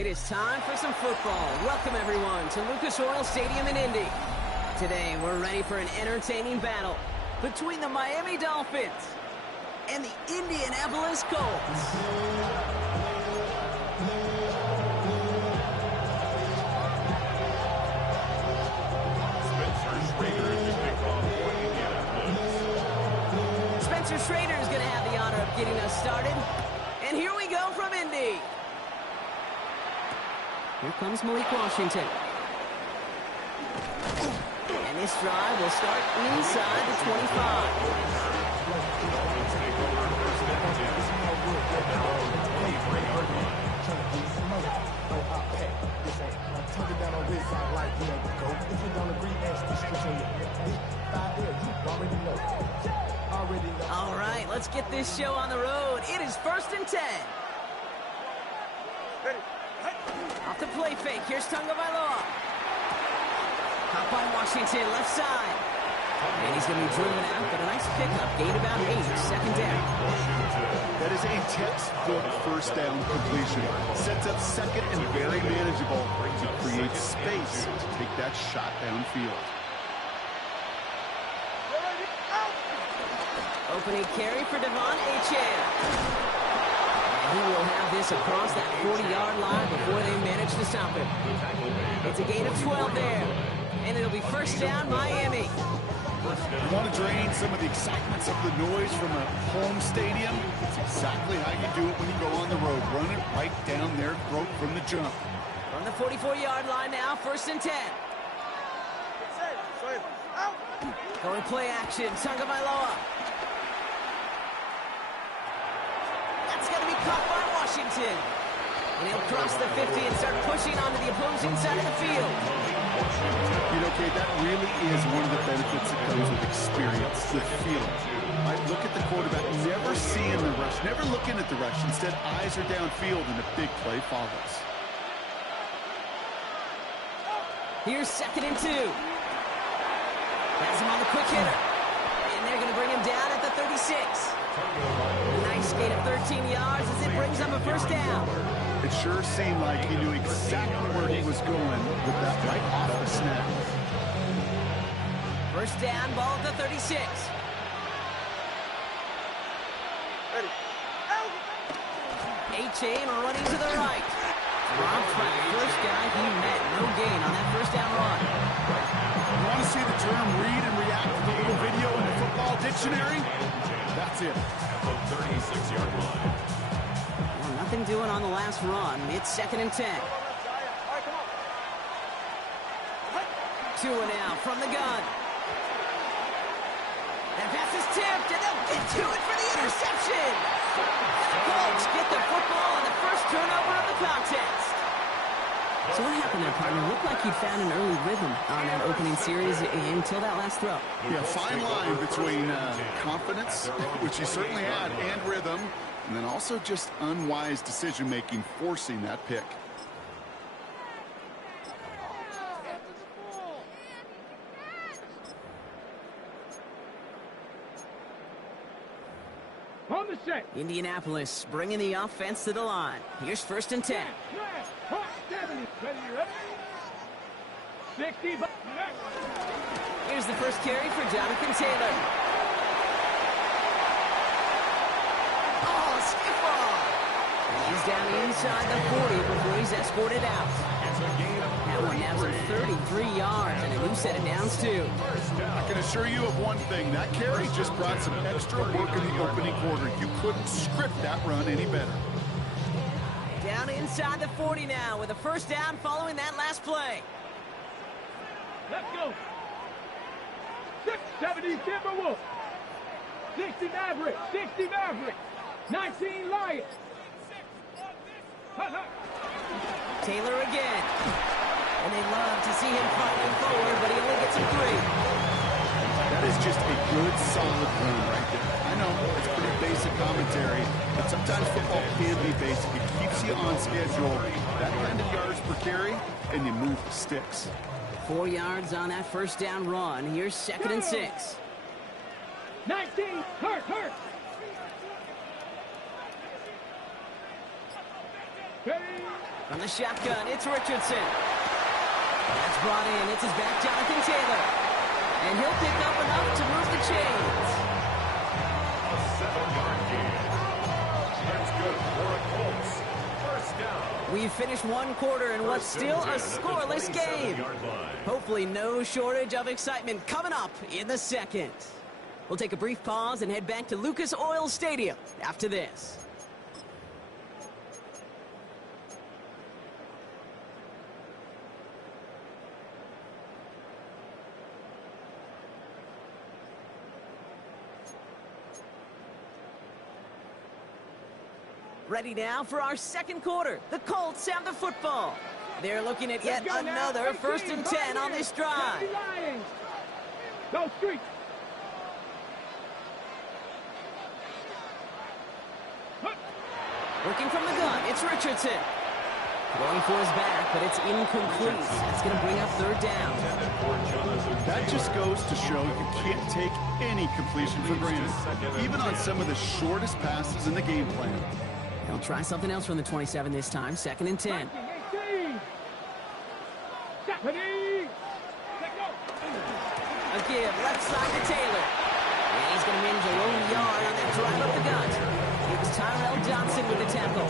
It is time for some football. Welcome, everyone, to Lucas Oil Stadium in Indy. Today, we're ready for an entertaining battle between the Miami Dolphins and the Indianapolis Colts. Spencer Schrader is going to have the honor of getting us started. And here we go from Indy. Here comes Malik Washington. And this drive will start inside the 25. All right, let's get this show on the road. It is 1st and 10. Off the play fake. Here's Tagovailoa. Caught by Washington, left side. And he's going to be driven out, but a nice pickup. Gain about 8, second down. That is a textbook first down completion. Sets up second and very manageable to create space to take that shot downfield. Opening carry for Devon Achane. He will have this across that 40-yard line before they manage to stop him. It's a gain of 12 there. And it'll be first down, Miami. You want to drain some of the excitement, some of the noise from a home stadium? It's exactly how you do it when you go on the road. Run it right down their throat from the jump. From the 44-yard line now, 1st and 10. Going play action, Tagovailoa. That's going to be caught by Washington. And he'll cross the 50 and start pushing onto the opposing side of the field. You know, Kate, that really is one of the benefits that comes with experience, the feeling. I look at the quarterback, never seeing the rush, never looking at the rush. Instead, eyes are downfield, and a big play follows. Here's 2nd and 2. Has him on the quick hitter. And they're going to bring him down at the 36. A nice gain of 13 yards as it brings up a first down. It sure seemed like he knew exactly where he was going with that right off the snap. First down, ball at the 36. Achane running to the right. Dropped by the first guy he met. No gain on that first down run. You want to see the term read and react to the little video in the football dictionary? That's it. 36-yard line. Well, nothing doing on the last run. It's 2nd and 10. Tua now from the gun. That pass is tipped, and they'll get to it for the interception. The Colts get the football on the first turnover of the contest. So what happened there, partner? Looked like you'd found an early rhythm on that opening series until that last throw. Yeah, fine line between confidence, which he certainly had, and rhythm, and then also just unwise decision-making, forcing that pick. On the set. Indianapolis bringing the offense to the line. Here's 1st and 10. 70. Ready, 60. Here's the first carry for Jonathan Taylor. Oh, skip ball. And he's down inside the 40 before he's escorted out. That one nabs him 33 yards, and a new set of downs, too. I can assure you of one thing. That carry just brought some extra work in the opening quarter. You couldn't script that run any better. Down inside the 40 now with a first down following that last play. Let's go. 70 Timberwolves. 60 Maverick. 60 Maverick. 19 Lions. Taylor again. And they love to see him fighting forward, but he only gets a 3. That is just a good, solid run right there. I know, it's pretty basic commentary, but sometimes football can be basic. It keeps you on schedule. That kind of yards per carry, and you move the sticks. 4 yards on that first down run. Here's 2nd and 6. 19, hurt. Ready? From the shotgun, it's Richardson. That's brought in. It's his back, Jonathan Taylor. And he'll pick up enough to move the chains. A 7-yard gain. That's good for a Colts. First down. We've finished one quarter in what's still a scoreless game. Hopefully no shortage of excitement coming up in the second. We'll take a brief pause and head back to Lucas Oil Stadium after this. Ready now for our second quarter. The Colts have the football. They're looking at yet another 1st and 10 on this drive. Go street. Working from the gun, it's Richardson. Going for his back, but it's incomplete. That's going to bring up 3rd down. That just goes to show you can't take any completion for granted, even on some of the shortest passes in the game plan. They'll try something else from the 27 this time. 2nd and 10. A give, left side to Taylor. And he's going to manage a lone yard on that drive up the gut. It's Tyrell Johnson with the tackle.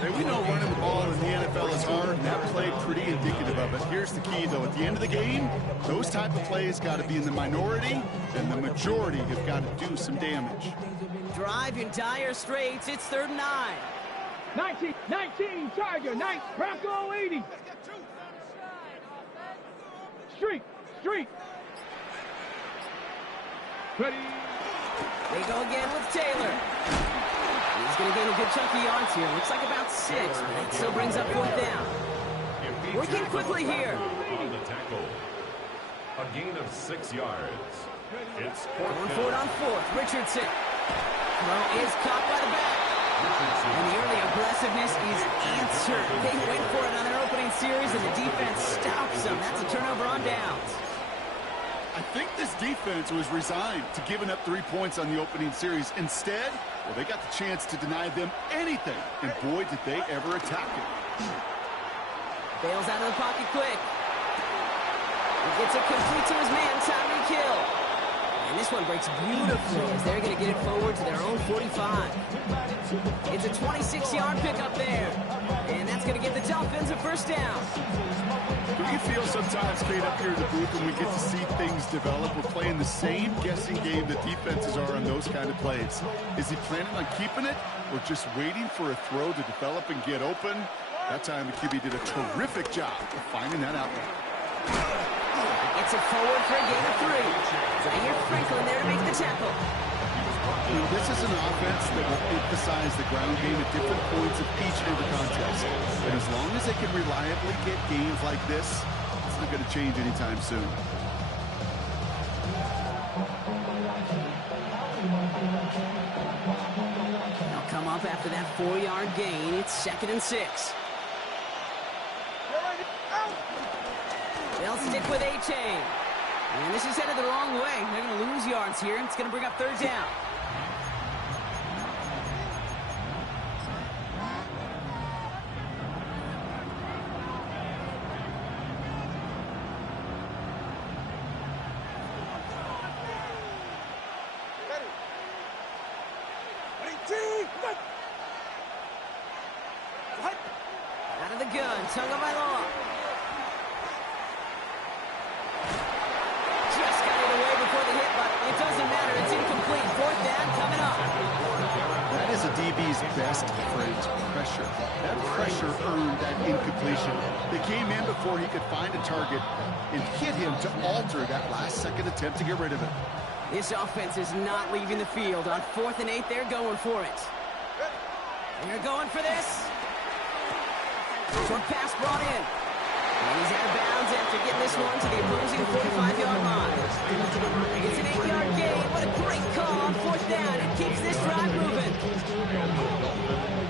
Hey, we know running the ball in the NFL is hard, and that play pretty indicative of it. Here's the key, though. At the end of the game, those type of plays got to be in the minority, and the majority have got to do some damage. Drive in dire straits. It's 3rd and 9. 19, Tiger, 9, Bronco 80. Street. Ready? They go again with Taylor. He's going to gain a good chunk of yards here. Looks like about 6, but it still brings up 4th down. Working quickly here. On the tackle. A gain of 6 yards. It's Going for it on 4th. Richardson. Throw is caught by the back. And the early aggressiveness is answered. They went for it on their opening series, and the defense stops them. That's a turnover on downs. I think this defense was resigned to giving up 3 points on the opening series. Instead, well, they got the chance to deny them anything, and boy, did they ever attack it. Bails out of the pocket quick. He gets it complete to his man, Tyreek Hill. And this one breaks beautifully as they're going to get it forward to their own 45. It's a 26-yard pickup there. And that's going to give the Dolphins a 1st down. Do you feel sometimes, Kate, up here in the booth when we get to see things develop? We're playing the same guessing game that defenses are on those kind of plays. Is he planning on keeping it or just waiting for a throw to develop and get open? That time the QB did a terrific job of finding that outlet. Gets it forward for a gain of 3. Zaire Franklin there to make the tackle. This is an offense that will emphasize the ground game at different points of each and every contest. And as long as they can reliably get gains like this, it's not going to change anytime soon. They'll come up after that 4-yard gain. It's 2nd and 6. They'll stick with A-Chain. And this is headed the wrong way. They're going to lose yards here. It's going to bring up 3rd down. Out of the gun, Tagovailoa. Just got it away before the hit, but it doesn't matter. It's incomplete. 4th down coming up. That is a DB's best friend, pressure. That pressure earned that incompletion. They came in before he could find a target and hit him to alter that last-second attempt to get rid of it. This offense is not leaving the field. On 4th and 8, they're going for it. They're going for this. Short pass brought in. And he's out of bounds after getting this one to the opposing 45-yard line. It's an 8-yard gain. What a great call on 4th down. It keeps this drive moving.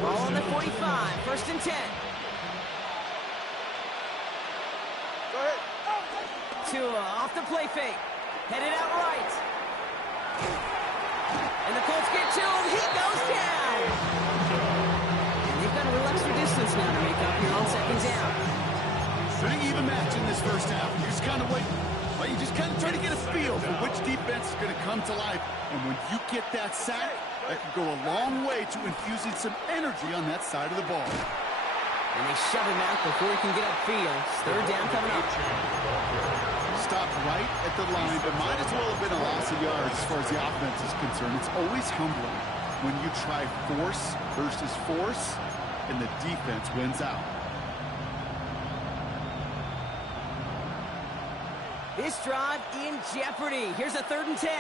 Ball on the 45. 1st and 10. Tua off the play fake. Headed out right. And the Colts get to him. He goes down. And they've got a little extra Pretty even match in this first half. You just kind of wait. Well, you just kind of try to get a feel for which defense is going to come to life. And when you get that sack, that can go a long way to infusing some energy on that side of the ball. And they shove him out before he can get upfield. Third down coming up. Stopped right at the line, but might as well have been a loss of yards as far as the offense is concerned. It's always humbling when you try force versus force, and the defense wins out. This drive in jeopardy. Here's a 3rd and 10.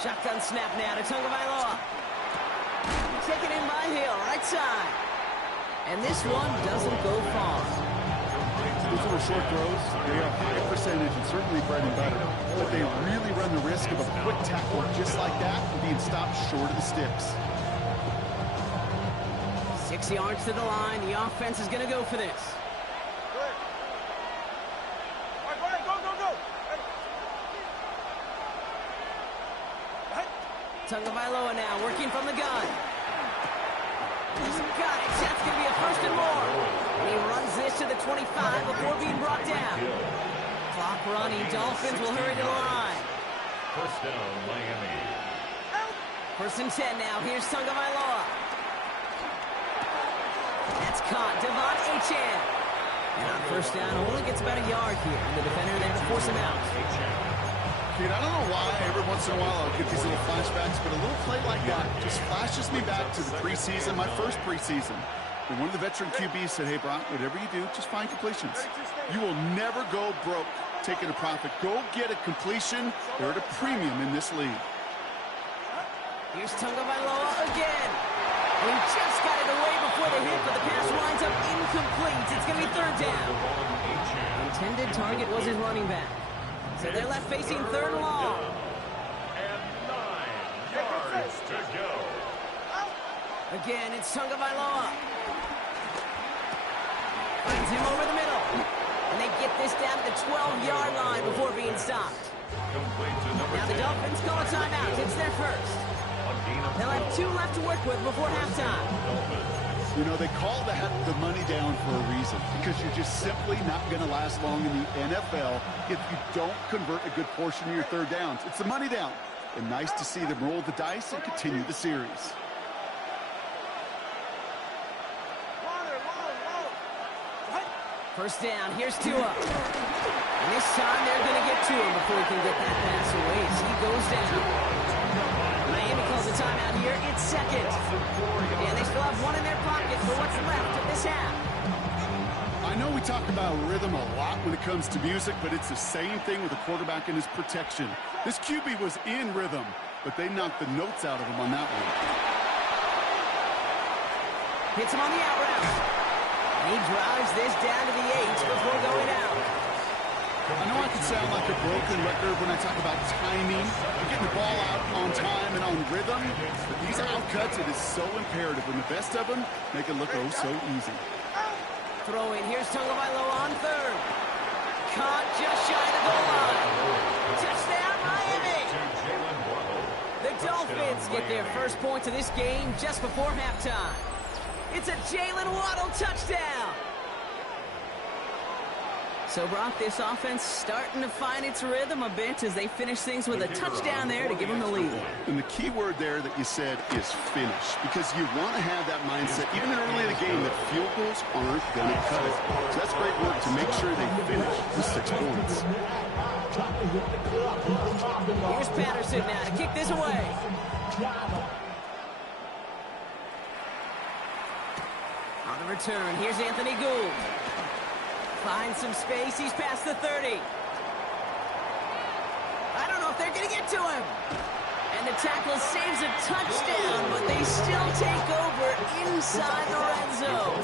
Shotgun snap now to Tagovailoa. Taken in by Hill, right side. And this one doesn't go far. Those are short throws. They are high percentage and certainly bread and butter. But they really run the risk of a quick tackle just like that and being stopped short of the sticks. 6 yards to the line. The offense is going to go for this. Tagovailoa now working from the gun. He's got it. That's going to be a 1st and more. And he runs this to the 25 before being brought down. Clock running. Dolphins will hurry to the line. 1st down, Miami. 1st and 10 now. Here's Tagovailoa. That's caught. Devon Achane. And on 1st down, only gets about a yard here. And the defender there to force him out. Kid, I don't know why every once in a while I'll get these little flashbacks, but a little play like that just flashes me back to the preseason, my first preseason. And one of the veteran QBs said, hey, Brock, whatever you do, just find completions. You will never go broke taking a profit. Go get a completion. They're at a premium in this league. Here's Tagovailoa again. He just got it away before the hit, but the pass winds up incomplete. It's going to be 3rd down. Intended target was his running back. So they're left facing 3rd and long. And 9 yards to go. Again, it's Tagovailoa. Finds him over the middle. And they get this down to the 12-yard line before being stopped. Now the Dolphins call a timeout. It's their first. They'll have 2 left to work with before halftime. You know, they call that the money down for a reason, because you're just simply not going to last long in the NFL if you don't convert a good portion of your 3rd downs. It's the money down. And nice to see them roll the dice and continue the series. First down, here's Tua. And this time they're going to get to him before he can get that pass away as he goes down. Miami calls a timeout here. It's 2nd. And they still have 1 in their pocket for what's left of this half. I know we talk about rhythm a lot when it comes to music, but it's the same thing with the quarterback and his protection. This QB was in rhythm, but they knocked the notes out of him on that one. Hits him on the out route. And he drives this down to the 8 before going out. I know I can sound like a broken record when I talk about timing and getting the ball out on time and on rhythm, but these outcuts, it is so imperative when the best of them make it look oh so easy. Throwing, here's Tagovailoa on 3rd. Caught just shy of the goal line. Touchdown, Miami! The Dolphins get their first points of this game just before halftime. It's a Jalen Waddle touchdown! So, Brock, this offense starting to find its rhythm a bit as they finish things with a touchdown there to give them the lead. And the key word there that you said is finish, because you want to have that mindset, even early in the game, that field goals aren't going to cut it. So that's great work to make sure they finish with 6 points. Here's Patterson now to kick this away. On the return, here's Anthony Gould. Finds some space. He's past the 30. I don't know if they're going to get to him. And the tackle saves a touchdown, but they still take over inside the red zone.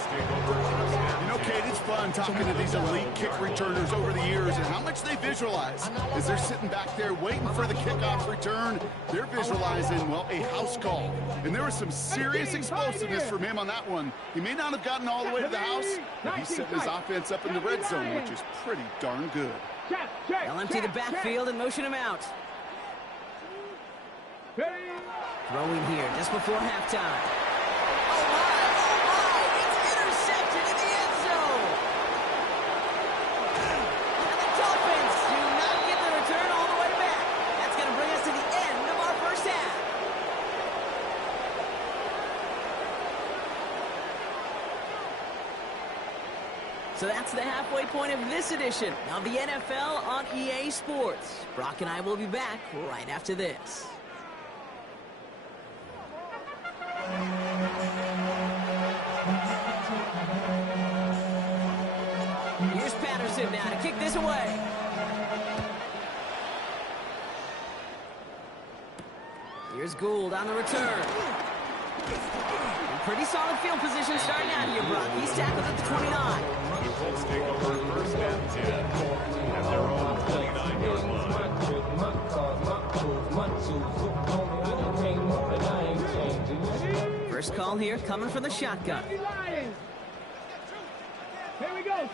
You know, Kate, it's fun talking to these elite kick returners over the years and how much they visualize. As they're sitting back there waiting for the kickoff return, they're visualizing, well, a house call. And there was some serious explosiveness from him on that one. He may not have gotten all the way to the house, but he's setting his offense up in the red zone, which is pretty darn good. They'll empty the backfield and motion him out. Ready? Throwing here just before halftime. Oh my, it's intercepted in the end zone. And the Dolphins do not get the return all the way back. That's going to bring us to the end of our first half. So that's the halfway point of this edition of the NFL on EA Sports. Brock and I will be back right after this. Here's Patterson now to kick this away. Here's Gould on the return. Pretty solid field position starting out here, Brock. He's tackled at the 29. The Colts take over first and 10 at their own 29-yard line. First call here coming from the shotgun. Here we go.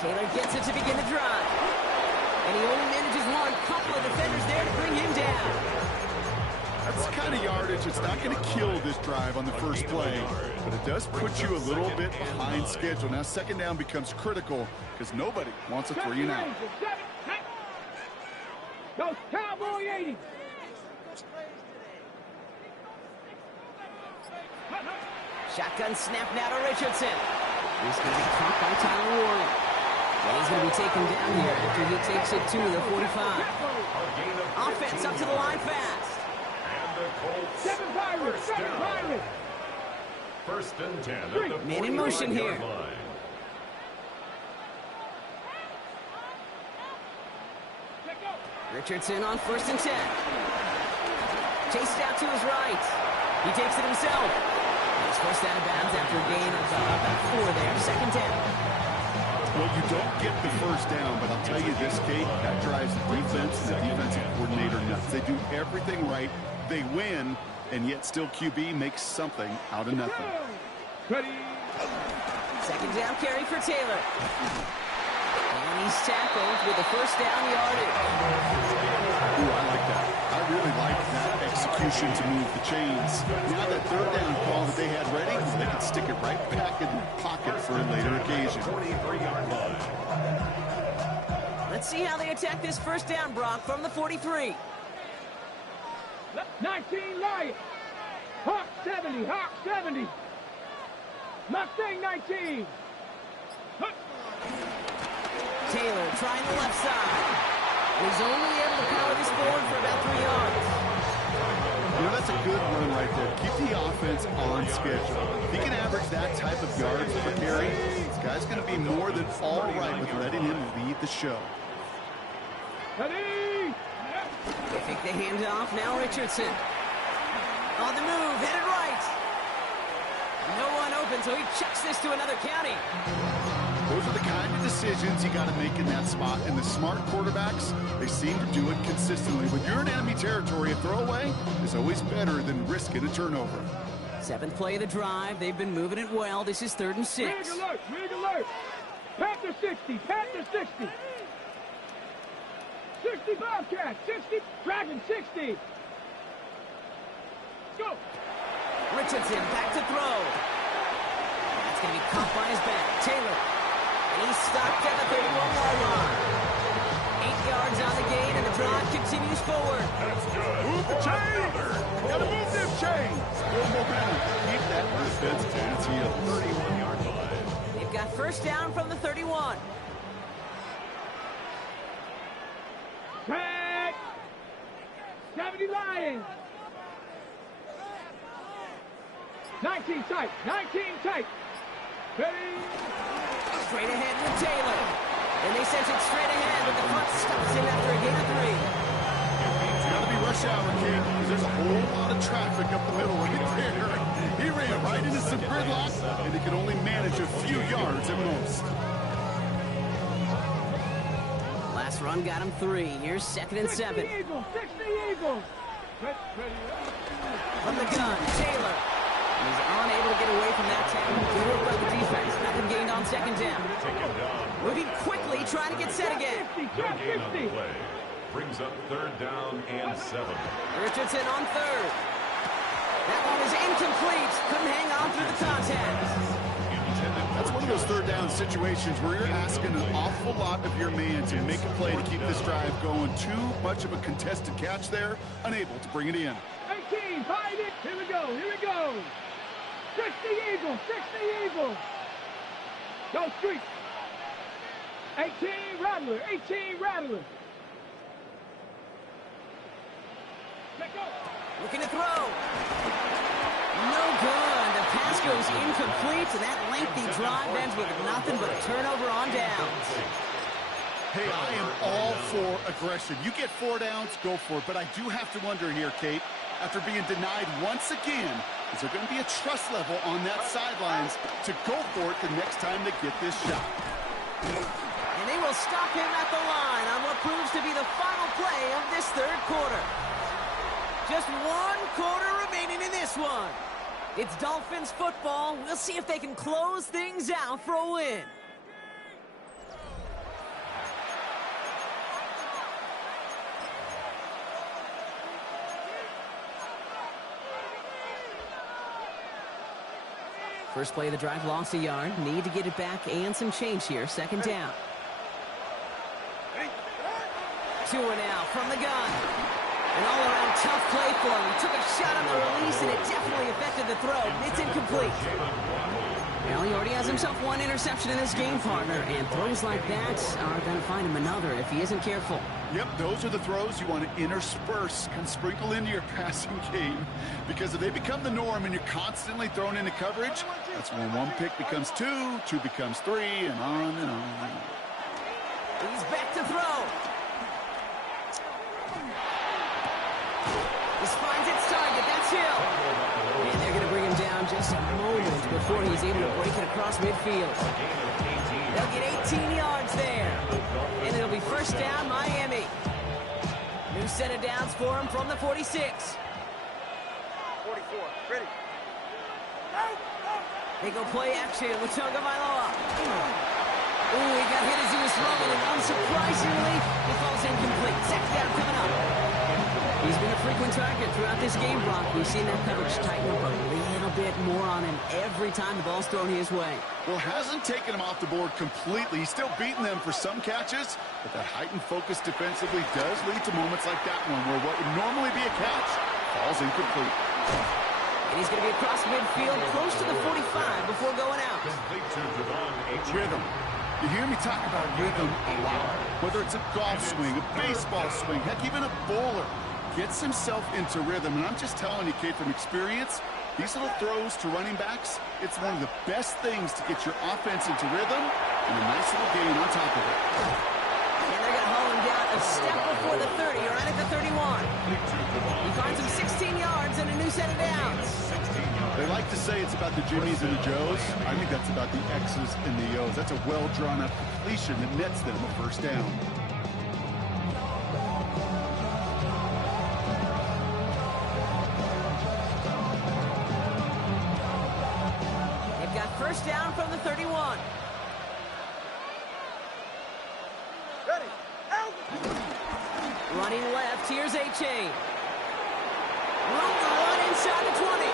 Taylor gets it to begin the drive. And he only manages one. Couple of defenders there to bring him down. That's the kind of yardage that's not going to kill this drive on the first play, but it does put you a little bit behind schedule. Now second down becomes critical because nobody wants a 3 and out. Go Cowboy 80. Shotgun snap now to Richardson. He's going to be caught by Tyler Warren. And he's going to be taken down here after he takes it to the 45. Offense up to the line fast. Seven Pirates. First and 10 at the Man in motion here. line. Richardson on first and 10. Chased out to his right. He takes it himself. He's forced out of bounds after a gain of about 4 there. Second down. Well, you don't get the first down, but I'll tell you this, Kate, that drives the defense and the defensive coordinator nuts. They do everything right. They win, and yet still QB makes something out of nothing. Ready? Second down carry for Taylor. And he's tackled with a first down yardage. Ooh, I like that. I really like that execution to move the chains. Now that third down call that they had ready, they can stick it right back in the pocket for a later occasion. 23-yard line. Let's see how they attack this first down, Brock, from the 43. 19 Lions. Hawk 70. Hawk 70. Mustang 19. Taylor trying the left side. He's only able to power this forward for about 3 yards. You know, that's a good run right there. Keep the offense on schedule. If he can average that type of yards per carry, this guy's going to be more than all right with letting him lead the show. Ready? They take the handoff. Now Richardson. On the move, headed right. No one open, so he chucks this to another county. Those are the kind of decisions you got to make in that spot. And the smart quarterbacks, they seem to do it consistently. When you're in enemy territory, a throwaway is always better than risking a turnover. 7th play of the drive. They've been moving it well. This is 3rd and 6. Rig alert. Rig alert. Panther 60. Panther 60. 60 Bobcat. 60. Dragon 60. Go. Richardson back to throw. That's going to be caught by his back. Taylor. And he's stopped at the 31-yard line. 8 yards on the gain, and the drive continues forward. That's good. Move the chains! Gotta move them chains! Good momentum. Keep that defense to its heels. 31-yard line. They've got first down from the 31. Tag. 70 Lions. 19 tight. 19 tight. Ready? Straight ahead with Taylor. And they sent it straight ahead, but the front stops him after a gain of 3. It's got to be rush hour, kid, because there's a whole lot of traffic up the middle right there. He ran right into some gridlock, and he could only manage a few yards at most. Last run got him 3. Here's 2nd and 7. 60 Eagles. 60 Eagles. Ready. From the gun, Taylor. He's unable to get away from that tackle. Good work by the defense. Nothing gained on 2nd down. Take it down. Moving quickly, trying to get set again. 50. No gain on the 50. play. brings up 3rd down and 7. Richardson on 3rd. That one is incomplete. Couldn't hang on through the contact. That's one of those 3rd down situations where you're asking an awful lot of your man to make a play to keep this drive going. Too much of a contested catch there, unable to bring it in. 18, find it. Here we go, here we go. 60 Eagles, 60 Eagles. Go street. 18 Rattler, 18 Rattler. Let go. Looking to throw. No good. The pass goes incomplete, and that lengthy drive ends with nothing but a turnover on downs. Hey, I am all for aggression. You get 4 downs, go for it. But I do have to wonder here, Kate, after being denied once again, is there going to be a trust level on that sidelines to go for it the next time they get this shot? And they will stop him at the line on what proves to be the final play of this 3rd quarter. Just 1 quarter remaining in this one. It's Dolphins football. We'll see if they can close things out for a win. First play of the drive, lost a yard. Need to get it back and some change here. 2nd down. Tua now from the gun. An all-around tough play for him. He took a shot on the release, and it definitely affected the throw. It's incomplete. Well, he already has himself 1 interception in this game, partner, and throws like that are going to find him another if he isn't careful. Yep, those are the throws you want to intersperse and sprinkle into your passing game, because if they become the norm and you're constantly thrown into coverage, that's when 1 pick becomes 2, 2 becomes 3, and on and on. He's back to throw. This finds its target. That's Hill. And they're going to bring him down just a moment before he's able to break it across midfield. They'll get 18 yards there. And it'll be 1st down, Miami. New set of downs for him from the 46. 44, ready. They go play action with Tonga Vailoa. Ooh, he got hit as he was throwing, and unsurprisingly, it falls incomplete. 2nd down coming up. He's been a frequent target throughout this game, Brock. We've seen that coverage tighten up a little bit more on him every time the ball's thrown his way. Well, hasn't taken him off the board completely. He's still beating them for some catches, but that heightened focus defensively does lead to moments like that one where what would normally be a catch falls incomplete. And he's going to be across midfield close to the 45 before going out. Rhythm. You hear me talk about rhythm a lot. Whether it's a golf swing, a baseball swing, heck, even a bowler gets himself into rhythm. And I'm just telling you, Kate, from experience, these little throws to running backs, it's one of the best things to get your offense into rhythm and a nice little gain on top of it. And they're going to haul him down a step before the 30, or right at the 31. He finds him 16 yards and a new set of downs. They like to say it's about the Jimmies and the Joes. I think that's about the X's and the O's. That's a well-drawn-up completion that nets them a 1st down. They've got 1st down from the 31. Ready. Out. Running left, here's A-Chain. Room to run inside the 20.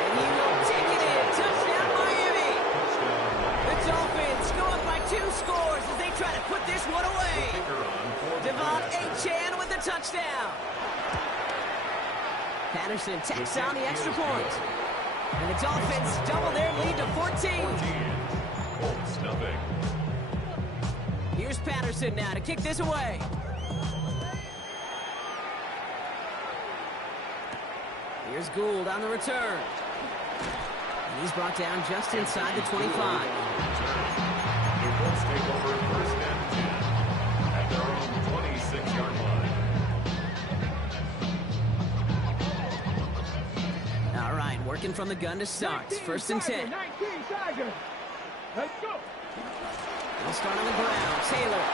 And he will take it in. Touchdown, Miami. The Dolphins go up by 2 scores as they try to put this one away. Devon A-Chan with the touchdown. Patterson tacks on the extra point. And the Dolphins double their lead to 14. Colts nothing. Here's Patterson now to kick this away. Here's Gould on the return. And he's brought down just inside the 25. The Colts take over 1st and 10 at their own 26-yard line. All right, working from the gun to start. 1st and 10. 19 Tiger. Let's go. They'll start on the ground. Taylor.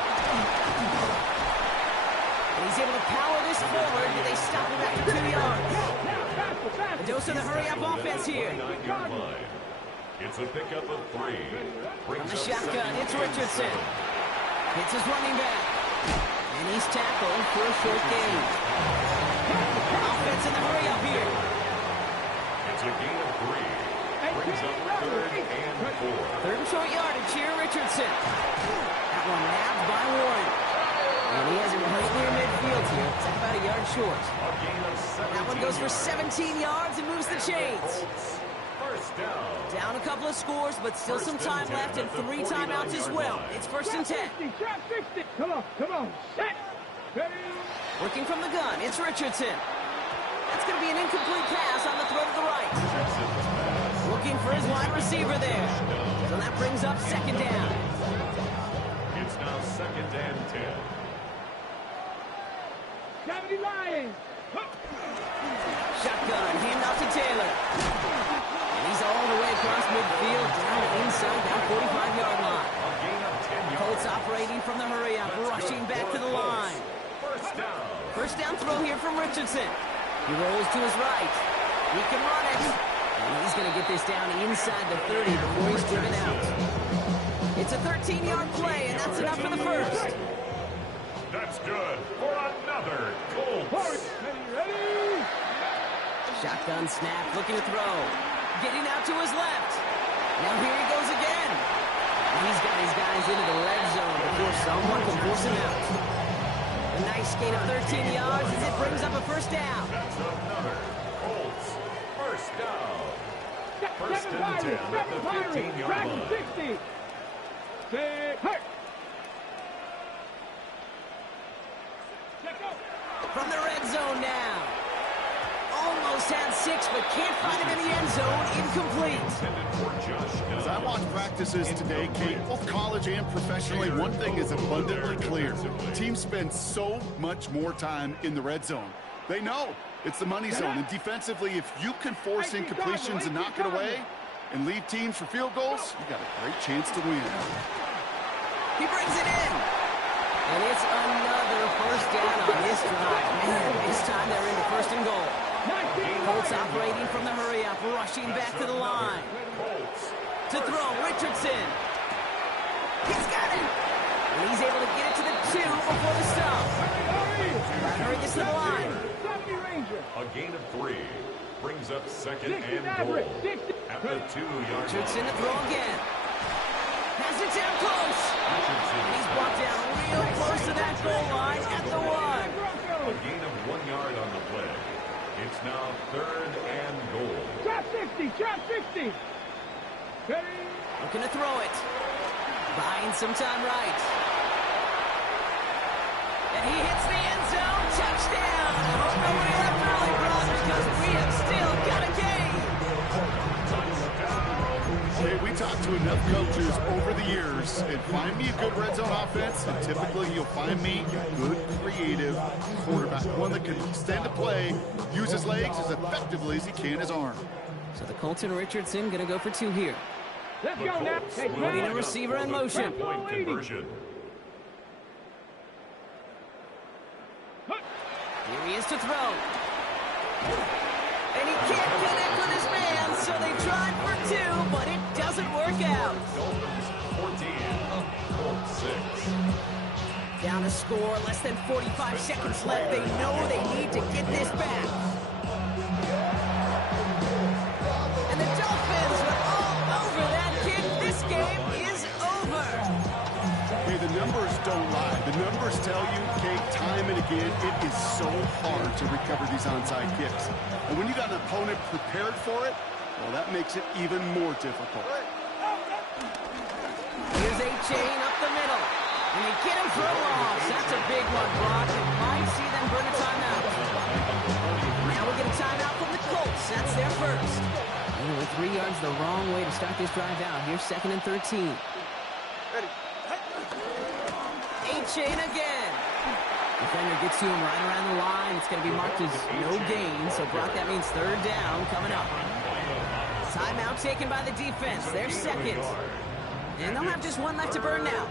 And he's able to power this forward, and they stop him after 2 yards. A dose of the hurry-up offense here. It's a pickup of 3. From the shotgun, it's Richardson. Hits his running back. And Nice tackle for a short gain. Offense in the hurry up here. It's a gain of 3. Brings up 3rd and 4. 3rd and short yardage here, Richardson. That one nabbed by Warren. And he has it right near midfield here. It's about a yard short. A gain of 17 That one goes for yards. 17 yards and moves the chains. First down. Down a couple of scores, but still some time left and 3 timeouts as well. It's 1st and 10. Trap 60. Come on. Set. Ready. Working from the gun, it's Richardson. That's going to be an incomplete pass on the throw to the right. Looking for his wide receiver there. So that brings up 2nd down. It's now 2nd and 10. Katty Lions. Shotgun, hand off to Taylor. And he's all the way across midfield, down inside that 45-yard line. A gain of 10 yards. Colts operating from the hurry up, rushing back to the line. First down. First down throw here from Richardson. He rolls to his right. He can run it. And he's going to get this down inside the 30 before he's driven out. It's a 13-yard play, and that's enough for the first. That's good for another Colts. Ready. Shotgun snap, looking to throw. Getting out to his left. Now here he goes again. He's got his guys into the red zone before someone can force him out. A nice gain of 13 yards as it brings up a first down. That's another Colts. First down. First 7 and 10 at the Pirates. 15-yard Track line. 60. Say, hurt. Check out. From the red zone now. Almost had 6, but can't find him in the end zone. Incomplete. Intended for Josh As I watch practices today, Kate, both college and professionally, one thing is abundantly clear. Teams spend so much more time in the red zone. They know it's the money zone. And defensively, if you can force incompletions and knock it away and leave teams for field goals, you got a great chance to win. He brings it in. And it's another first down on this drive. Man, this time they're into 1st and goal. Colts operating from the hurry up, rushing back to the line. To throw, Richardson. He's got it. And he's able to get it to the 2 before the stop. Hurry gets to the line. A gain of 3 brings up 2nd and goal at the 2-yard Richardson line. to throw again. Has it down close. And he's brought down real close to that goal line at the 1. A gain of 1 yard on the play. It's now 3rd and goal. Trap 60. Ready. Looking to throw it. Buying some time right. And he hits the end zone. Touchdown. I hope nobody left early, Brock, because we have still got a game. Hey, we talked to enough coaches over the years, and find me a good red zone offense, and typically you'll find me a good, creative quarterback, one that can extend a play, use his legs as effectively as he can his arm. So the Colts and Richardson going to go for 2 here. Let's go now. Hey, Putting a receiver in motion. Point conversion. Here he is to throw. And he can't connect with his man, so they tried for 2, but it doesn't work out. Dolphins 14, Colts 6. Down to score, less than 45 seconds left. They know they need to get this back. And the Dolphins are all over that kick. This game is over. Hey, the numbers don't lie. The numbers tell you, Kate, time and again, it is so hard to recover these onside kicks. And when you got an opponent prepared for it, well, that makes it even more difficult. Here's a chain up the middle. And they get him for a loss. That's a big one, Brock. It might see them burn a timeout. Now we get a timeout from the Colts. That's their first. And we're 3 yards the wrong way to start this drive out. Here's 2nd and 13. Ready. A-chain again. Defender gets to him right around the line. It's going to be marked as no gain. So, Brock, that means 3rd down coming up. Timeout taken by the defense. They're 2nd. And they'll have just 1 left to burn now.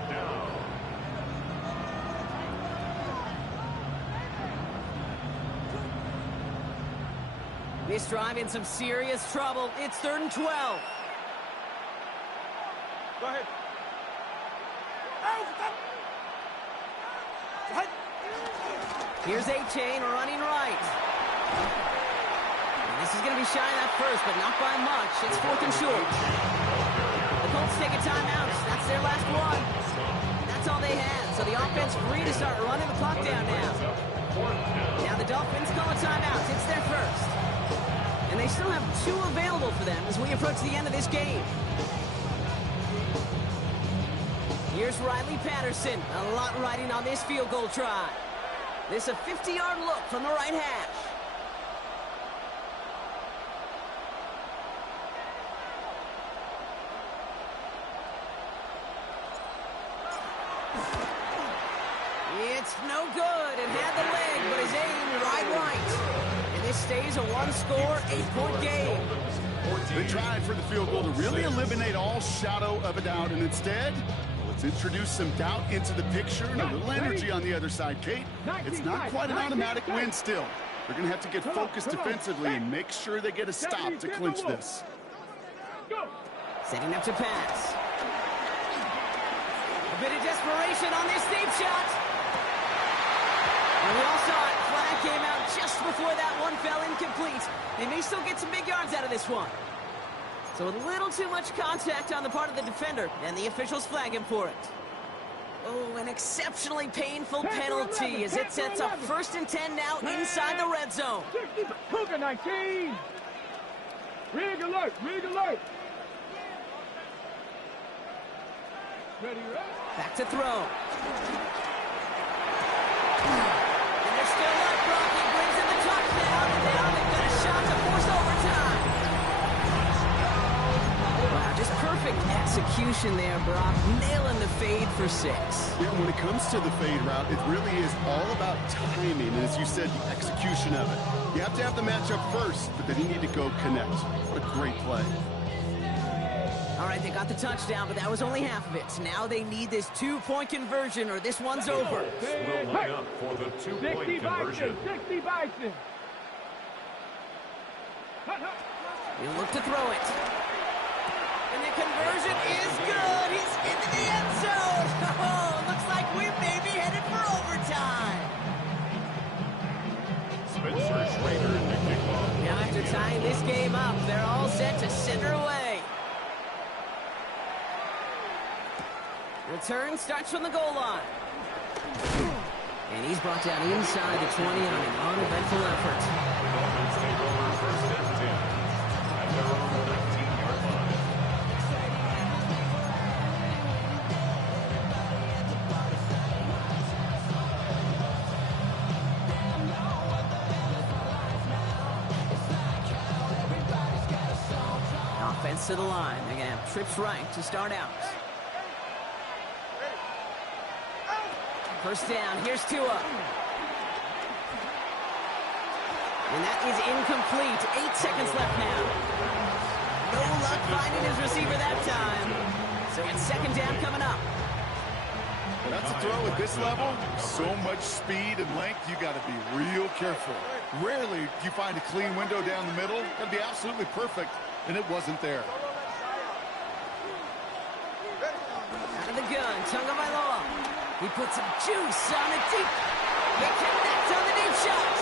This drive in some serious trouble. It's 3rd and 12. Go ahead. Here's A-Chain running right. And this is going to be shy at first, but not by much. It's 4th and short. The Colts take a timeout. That's their last one. That's all they had. So the offense free to start running the clock down now. Now the Dolphins call a timeout. It's their first. And they still have 2 available for them as we approach the end of this game. Here's Riley Patterson. A lot riding on this field goal try. This a 50-yard look from the right hash. It's no good. It had the leg, but his aim right. And this stays a 1-score, 8-point game. They tried for the field goal to really eliminate all shadow of a doubt, and instead, let's introduce some doubt into the picture and a little energy on the other side, Kate. It's not quite an automatic win still. They're going to have to get focused defensively and make sure they get a stop to clinch this. Setting up to pass. A bit of desperation on this deep shot. And we all saw it. Flag came out just before that one fell incomplete. They may still get some big yards out of this one. So a little too much contact on the part of the defender, and the officials flag him for it. Oh, an exceptionally painful penalty as it sets up 1st and 10 now inside the red zone. Cougar 19. Rig alert, rig alert. Ready, right? Back to throw. And they're still up. Rocky brings in the touchdown, and now they've got a shot to force overtime. Wow, just perfect execution there, Brock. Nailing the fade for 6. Yeah, when it comes to the fade route, it really is all about timing, and as you said, the execution of it. You have to have the matchup first, but then you need to go connect. What a great play. All right, they got the touchdown, but that was only half of it. Now they need this 2-point conversion, or this one's over. Will line up for the 2-point conversion. 60 Bison. He'll look to throw it. And the conversion is good. He's into the end zone. Oh, looks like we may be headed for overtime. Spencer Schrader in the kickoff. Now after tying this game up, they're all set to send her away. Return starts from the goal line. And he's brought down inside the 20 on an uneventful effort. The Dolphins take over 1st and 10 at their own 19-yard line. Offense to the line. They're going to have trips right to start out. 1st down. Here's Tua. And that is incomplete. 8 seconds left now. No luck finding his receiver that time. So it's 2nd down coming up. Well, that's a throw at this level. So much speed and length, you got to be real careful. Rarely do you find a clean window down the middle. Got to be absolutely perfect, and it wasn't there. Out of the gun, Tagovailoa. He puts some juice on the deep. He connects on the deep shot.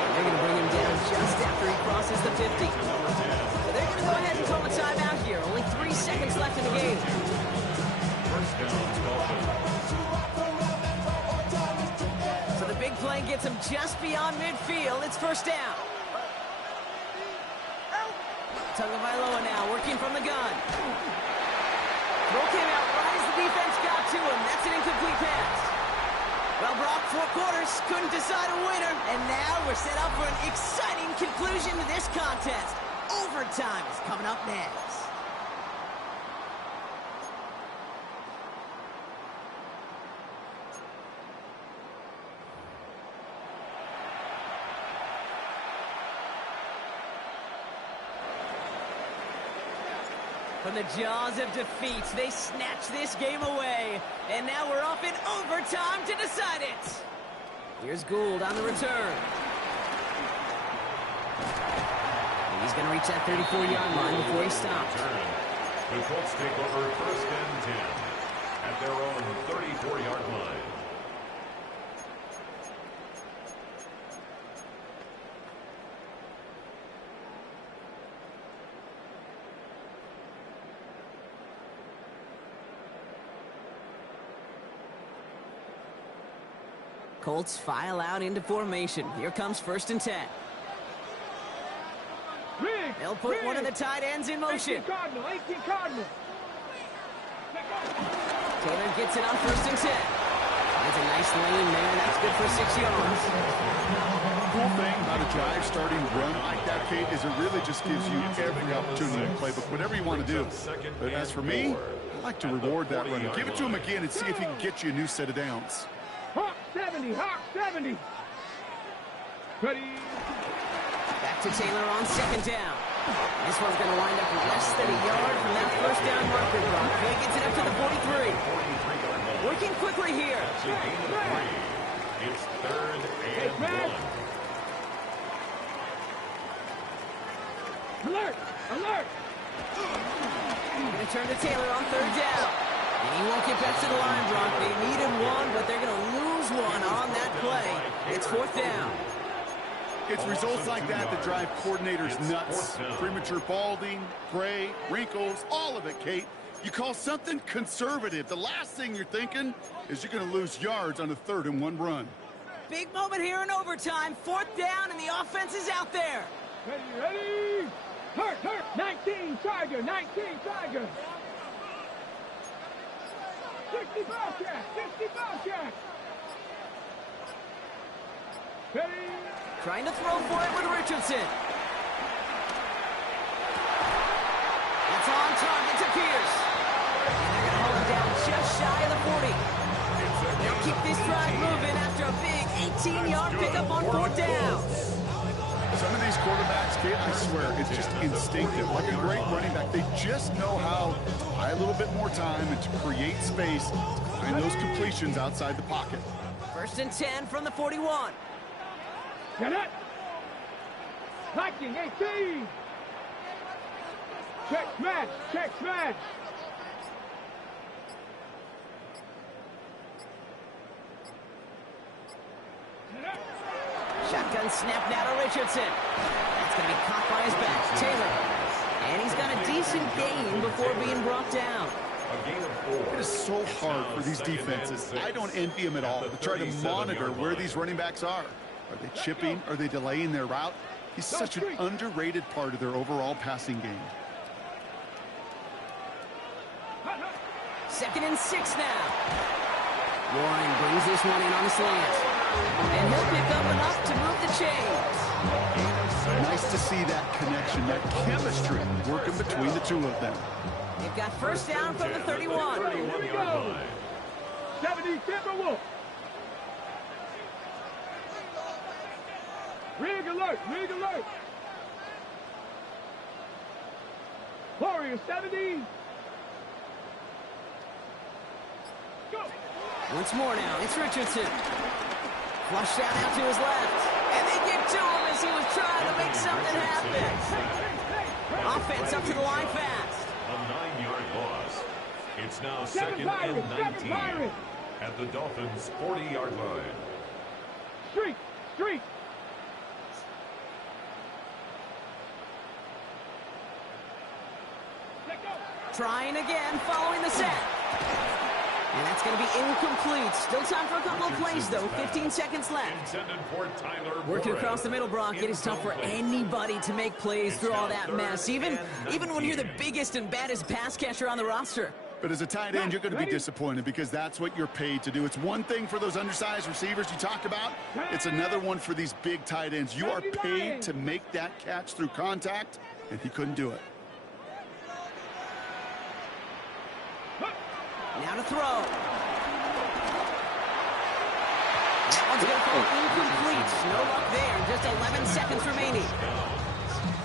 And they're going to bring him down just after he crosses the 50. So they're going to go ahead and call a timeout here. Only 3 seconds left in the game. 1st down, Dolphins. So the big play gets him just beyond midfield. It's 1st down. Tagovailoa now working from the gun. Throw came out right as the defense got to him. That's an incomplete pass. Well, Brock, 4 quarters, couldn't decide a winner. And now we're set up for an exciting conclusion to this contest. Overtime is coming up next. From the jaws of defeat, they snatch this game away. And now we're off in overtime to decide it. Here's Gould on the return. He's going to reach that 34-yard line before he stops. The Colts take over 1st and 10 at their own 34-yard line. Colts file out into formation. Here comes 1st and 10. They'll put one of the tight ends in motion. 18 Cardinal, 18 Cardinal. Taylor gets it on 1st and 10. Finds a nice lane there. That's good for 6 yards. The cool thing about a drive starting run like that, Kate, is it really just gives you every opportunity to play, but whatever you want to do. But as for me, I like to reward that runner. Give it to him again and see if he can get you a new set of downs. Hawk 70, Hawk 70. Ready. Back to Taylor on 2nd down. This one's going to wind up less than a yard from that 1st down marker. He gets it up to the 43. Working quickly here. It's 3rd and 1. Alert! Alert! Going to turn to Taylor on 3rd down. And he won't get back to the line, Brock. They needed one, but they're going to lose one on that play. It's 4th down. It's results like that that drive coordinators nuts. Premature balding, gray, wrinkles, all of it, Kate. You call something conservative. The last thing you're thinking is you're going to lose yards on a 3rd and 1 run. Big moment here in overtime. 4th down, and the offense is out there. Ready, ready! Hurt, hurt! 19, Tiger, 19, Tiger! 60 Bobcat, 60 Bobcat! Ready! Trying to throw for it with Richardson. That's on target to Pierce. And they're going to hold him down just shy of the 40. They'll keep this drive moving after a big 18-yard pickup on 4th down. Some of these quarterbacks, Kate, I swear, it's just instinctive. Like a great running back, they just know how to buy a little bit more time and to create space to find those completions outside the pocket. 1st and 10 from the 41. Get it! Viking, 18! Check smash, check smash! Shotgun snap now to Richardson. That's going to be caught by his back. Taylor. And he's got a decent gain before being brought down. It is so hard for these defenses. I don't envy them at all to try to monitor where these running backs are. Are they chipping? Are they delaying their route? He's such an underrated part of their overall passing game. 2nd and 6 now. Warren brings this one in on the slant. And he'll pick up enough to move the chains. Nice to see that connection, that chemistry working between the two of them. They've got 1st down from the 31. Here we go! 70 Timberwolf! Rig alert! Rig alert! Warrior 70! Go! Once more now, it's Richardson. Flush down out to his left. And they get to him as he was trying to make something happen. Offense up to the line fast. A 9-yard loss. It's now 2nd and 19 at the Dolphins' 40-yard line. Street! Street! Trying again, following the set. And that's going to be incomplete. Still time for a couple of plays, though. 15 seconds left. Working across the middle, Brock. It is tough for anybody to make plays through all that mess, even when you're the biggest and baddest pass catcher on the roster. But as a tight end, you're going to be disappointed because that's what you're paid to do. It's one thing for those undersized receivers you talked about. It's another one for these big tight ends. You are paid to make that catch through contact, and he couldn't do it. Now to throw. That one's going to fall incomplete. No luck there. Just 11 seconds remaining.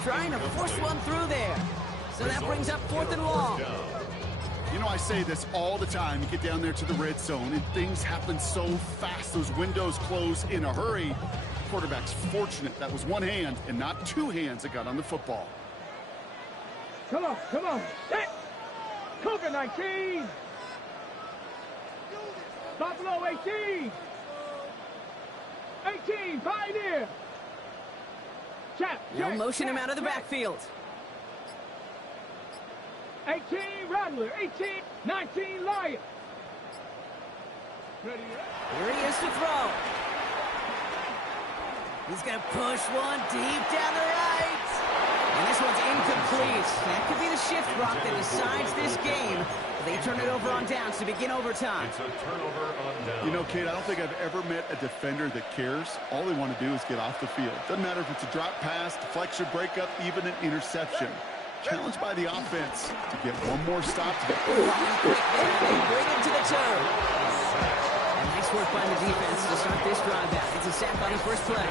Trying to force one through there. So that brings up 4th and long. You know, I say this all the time. You get down there to the red zone, and things happen so fast. Those windows close in a hurry. The quarterback's fortunate. That was one hand and not two hands that got on the football. Come on, come on. Set! Cougar 19! Buffalo 18! 18, Pioneer! Chap, No motion him out of the backfield. 18, Rattler. 18, 19, Lion. Ready? Here he is to throw. He's going to push one deep down the right. And this one's incomplete. That could be the shift rock that decides this game. They turn it over on downs to begin overtime. It's a turnover on downs. You know, Kate, I don't think I've ever met a defender that cares. All they want to do is get off the field. Doesn't matter if it's a drop pass, deflection, breakup, even an interception. Challenged by the offense to get one more stop to get quick there. They bring him to the turf. And nice work by the defense to start this drive out. It's a sack on the first play.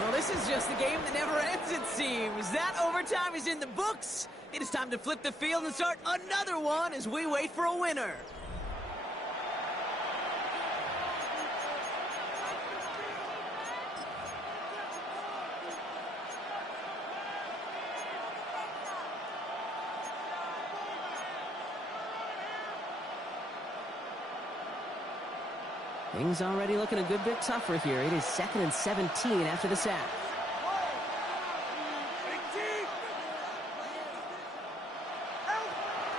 Well, this is just the game that never ends, it seems. That overtime is in the books. It is time to flip the field and start another one as we wait for a winner. Things already looking a good bit tougher here. It is 2nd and 17 after the sack.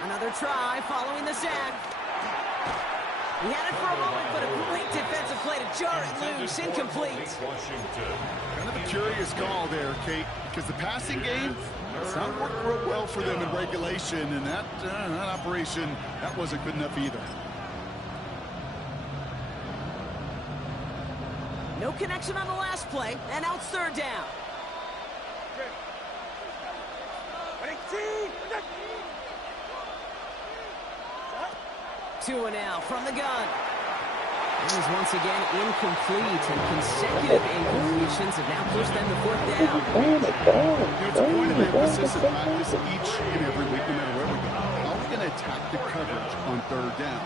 Another try following the sack. He had it for a moment, but a great defensive play to jar it loose. Incomplete. Kind of a curious call there, Kate, because the passing game, it's not worked real well for them in regulation, and that operation, that wasn't good enough either. No connection on the last play, and now it's 3rd down. Two and out from the gun. It is once again incomplete, and consecutive incompletions have now pushed them to 4th down. It's a point of emphasis in practice each and every week, no matter where we go. How are we going to attack the coverage on 3rd down?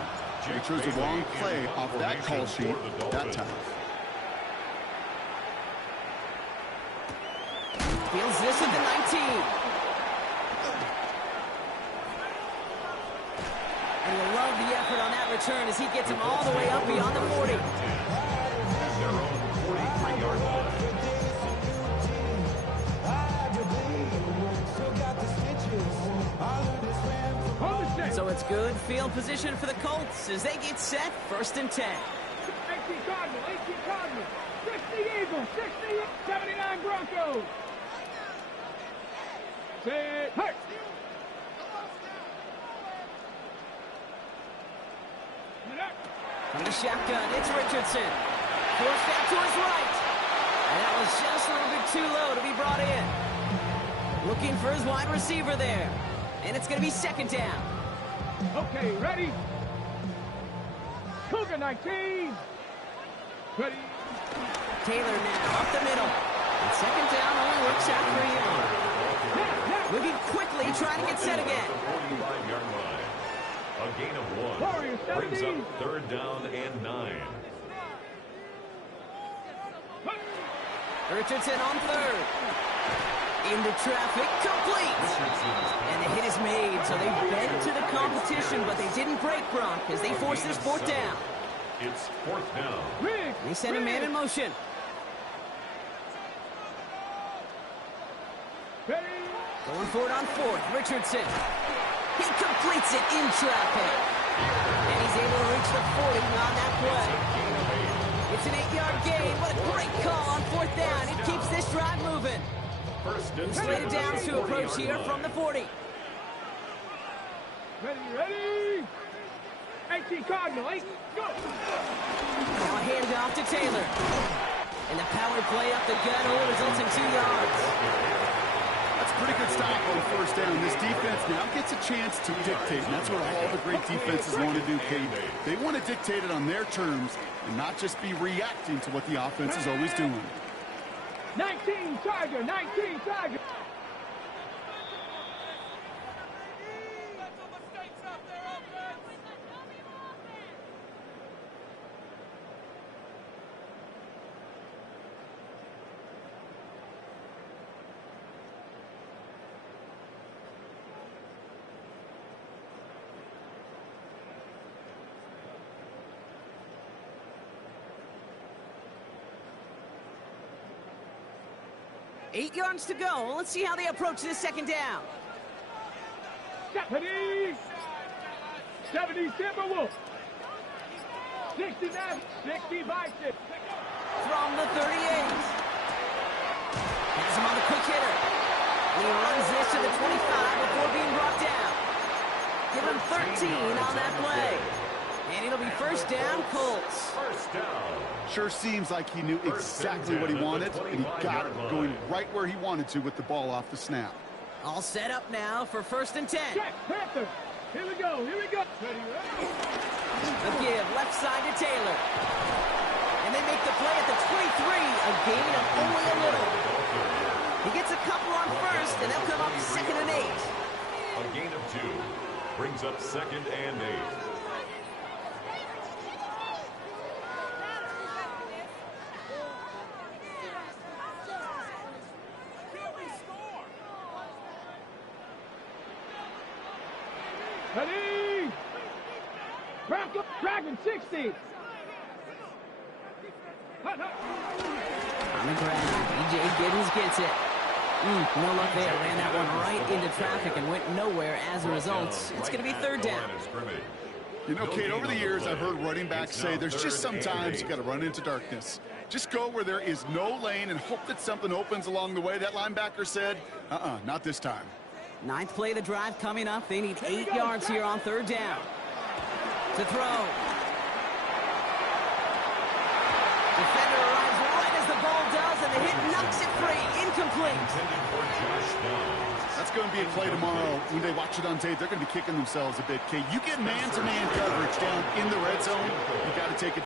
Make sure it's a wrong play off that call sheet that time. Feels this at the 19. And you'll love the effort on that return as he gets him all the way up beyond the 40. So it's good field position for the Colts as they get set 1st and 10. 18 Cardinal, 18 Cardinal, 60 Eagles, 60, 79 Broncos. Set, hurt. From the shotgun, it's Richardson. Forced out to his right. And that was just a little bit too low to be brought in. Looking for his wide receiver there. And it's going to be 2nd down. Okay, ready? Cougar 19. Ready? Taylor now up the middle. And 2nd down only works out for a yard. Moving quickly, trying to get set again. 45-yard line. A gain of 1 brings up 3rd down and 9. Richardson on 3rd. Into traffic, complete. And the hit is made, so they bent to the competition, but they didn't break Gronk as they force this 4th down. It's 4th down. They send a man in motion. Going for it on 4th, Richardson. He completes it in traffic. And he's able to reach the 40 on that play. It's an 8-yard gain. What a great call on 4th down. It keeps this drive moving. Slated downs to approach here from the 40. Ready? 18 Cardinal, 8, go! Now a handoff to Taylor. And the power play up the gut only results in 2 yards. That's a pretty good stop on 1st down. This defense now gets a chance to dictate, and that's what all the great defenses want to do, Kate. They want to dictate it on their terms and not just be reacting to what the offense is always doing. 19 Tiger, 19 Tiger. Eight yards to go. Let's see how they approach this 2nd down. 70 Timberwolves. 69, 60 Vikings. From the 38. 13 on that play. And it'll be first down, Colts. First down. Sure seems like he knew exactly what he wanted, and he got it, going right where he wanted to with the ball off the snap. All set up now for first and 10. Check, Panther. Here we go, here we go. Ready, ready. A give left side to Taylor. And they make the play at the 23, a gain of only a little. He gets a couple on first, and they'll come up 2nd and 8. A gain of 2 brings up 2nd and 8. Ready. Dragon 60. Hut, hut. On the ground, DJ Giddens gets it. No luck there. Ran that one right into traffic and went nowhere as a result. It's going to be 3rd down. You know, Kate, over the years, I've heard running backs say there's just sometimes you got to run into darkness. Just go where there is no lane and hope that something opens along the way. That linebacker said, not this time. 9th play of the drive coming up. They need 8 yards here on 3rd down. To throw. Defender arrives right as the ball does, and the hit knocks it free. Incomplete. That's going to be a play tomorrow. When they watch it on tape, they're going to be kicking themselves a bit, Kate. You get man-to-man coverage down in the red zone, you got to take it.